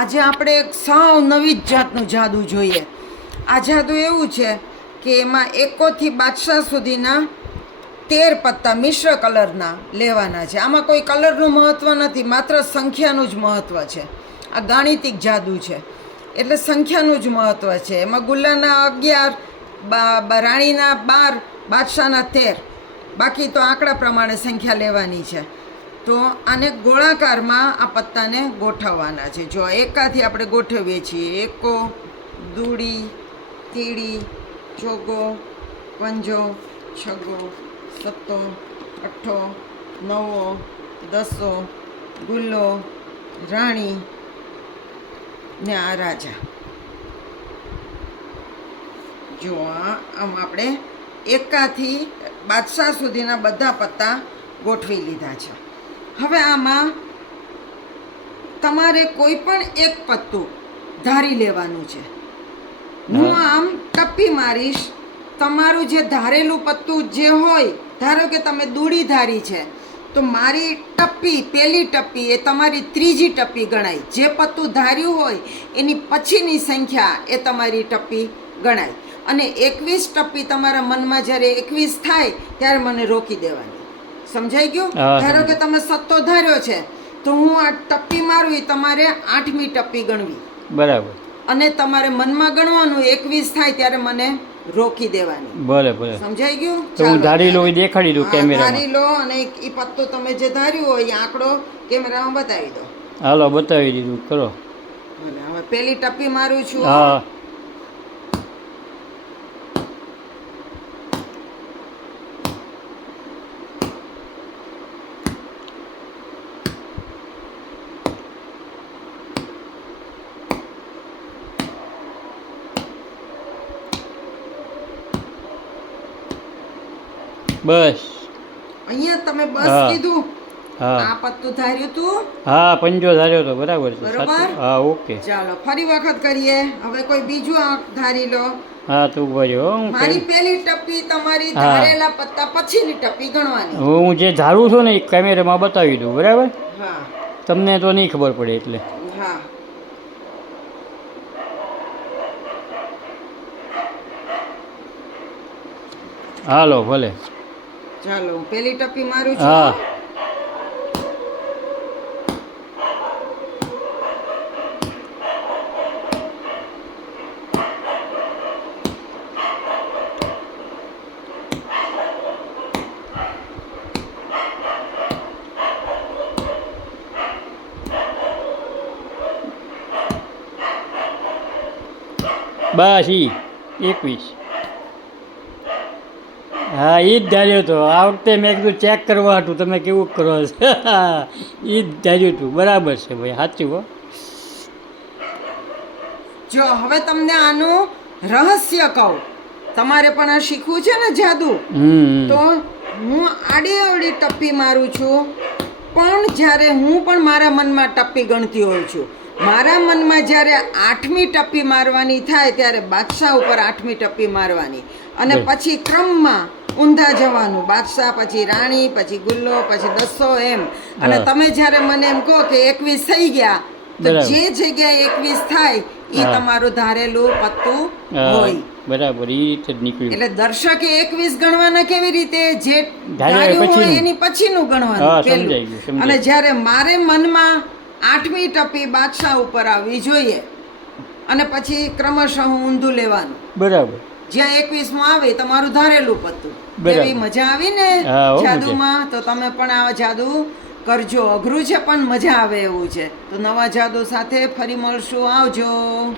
આજે આપણે એક સાવ નવી જ જાતનું જાદુ જોઈએ. આ જાદુ એવું છે કે એમાં એકોથી બાદશાહ સુધીના 13 પત્તા મિશ્ર કલરના લેવાના છે. આમાં કોઈ કલરનું મહત્ત્વ નથી, માત્ર સંખ્યાનું જ મહત્ત્વ છે. આ ગાણિતિક જાદુ છે એટલે સંખ્યાનું જ મહત્ત્વ છે. એમાં ગુલ્લાના 11, રાણીના 12, બાદશાહના 13, બાકી તો આંકડા પ્રમાણે સંખ્યા લેવાની છે. તો આને ગોળાકારમાં આ પત્તાને ગોઠવવાના છે. જો એકાથી આપણે ગોઠવીએ છીએ: એકો, દૂડી, તીડી, ચોગો, પંજો, છગો, સત્તો, અઠ્ઠો, નવો, દસો, ગુલ્લો, રાણી ને આ રાજા. જો આમ આપણે એકાથી બાદશાહ સુધીના બધા પત્તા ગોઠવી લીધા છે. હવે આમાં તમારે કોઈ પણ એક પત્તું ધારી લેવાનું છે. હું આમ ટપ્પી મારીશ, તમારું જે ધારેલું પત્તું જે હોય, ધારો કે તમે દૂડી ધારી છે તો મારી ટપ્પી, પહેલી ટપ્પી એ તમારી ત્રીજી ટપ્પી ગણાય. જે પત્તું ધાર્યું હોય એની પછીની સંખ્યા એ તમારી ટપ્પી ગણાય. અને 21 ટપ્પી તમારા મનમાં જ્યારે 21 થાય ત્યારે મને રોકી દેવાની. સમજાઈ ગયું? ધારો કે તમે સત્તો ધાર્યો છે તો હું આ ટપ્પી મારું, એ તમારે 8મી ટપ્પી ગણવી. બરાબર. અને તમારે મનમાં ગણવાનું, 21 થાય ત્યારે મને રોકી દેવાની. ભલે ભલે. સમજાઈ ગયું? તો હું ધારી લઉં, દેખાડી દઉં કેમેરામાં. ધારી લો અને એ પત્તો તમે જે ધાર્યું હોય એ આંકડો કેમેરામાં બતાવી દો. હાલો, બતાવી દીધું, કરો. હવે પેલી ટપ્પી મારું છું. હા. બસ અહીંયા તમે બસ કીધું. આ પત્તું ધાર્યું તું. હા, પંજો ધાર્યો તો. બરાબર છે. બરોબર. હા, ઓકે. ચાલો ફરી વખત કરીએ. હવે કોઈ બીજું ધારી લો. હા, તું ભર્યો. મારી પહેલી ટપ્પી તમારી ધારેલા પત્તા પછીની ટપ્પી ગણવાની. હું જે ધારું છું ને એ કેમેરામાં બતાવી દઉં. બરાબર. હા. તમને તો નહીં ખબર પડે એટલે. હા. હાલો, ભલે. ચાલો પહેલી ટપ્પી મારું છું. હા. બસ 21. હા, એ જ ધાર્યો હતો. આ વખતે મેં કીધું ચેક કરવા હતું તમે કેવું કરો છો. એ જ ધાર્યું હતું. બરાબર છે ભાઈ, સાચું હો. જો હવે તમને આનું રહસ્ય કહું, તમારે પણ આ શીખવું છે ને જાદુ. તો હું આડી અવળી ટપ્પી મારું છું, પણ જ્યારે હું પણ મારા મનમાં ટપ્પી ગણતી હોઉં છું. મારા મનમાં જ્યારે 8મી ટપ્પી મારવાની થાય ત્યારે બાદશાહ ઉપર 8મી ટપ્પી મારવાની, અને પછી ક્રમમાં ઊંધા જવાનું. બાદશાહ, પછી રાણી, પછી ગુલ્લો, પછી દસો, એમ. અને તમે જ્યારે મને એમ કહો કે 21 થઈ ગયા, તો જે જગ્યાએ 21 થાય એ તમારું ધારેલું પત્તું હોય. બરાબર, એ રીતે જ નીકળ્યું. એટલે દર્શકે 21 ગણવાના કેવી રીતે? જે ધાર્યું હોય એની પછીનું ગણવાનું પેલું. અને જ્યારે મારે મનમાં 8મી ટપ્પી બાદશાહ ઉપર આવવી જોઈએ, અને પછી ક્રમશઃ ઊંધું લેવાનું. બરાબર. જ્યાં 21માં આવે તમારું ધારેલું પત્તું. એવી મજા આવી ને જાદુમાં. તો તમે પણ આવા જાદુ કરજો. અઘરું છે પણ મજા આવે એવું છે. તો નવા જાદુ સાથે ફરી મળશું. આવજો.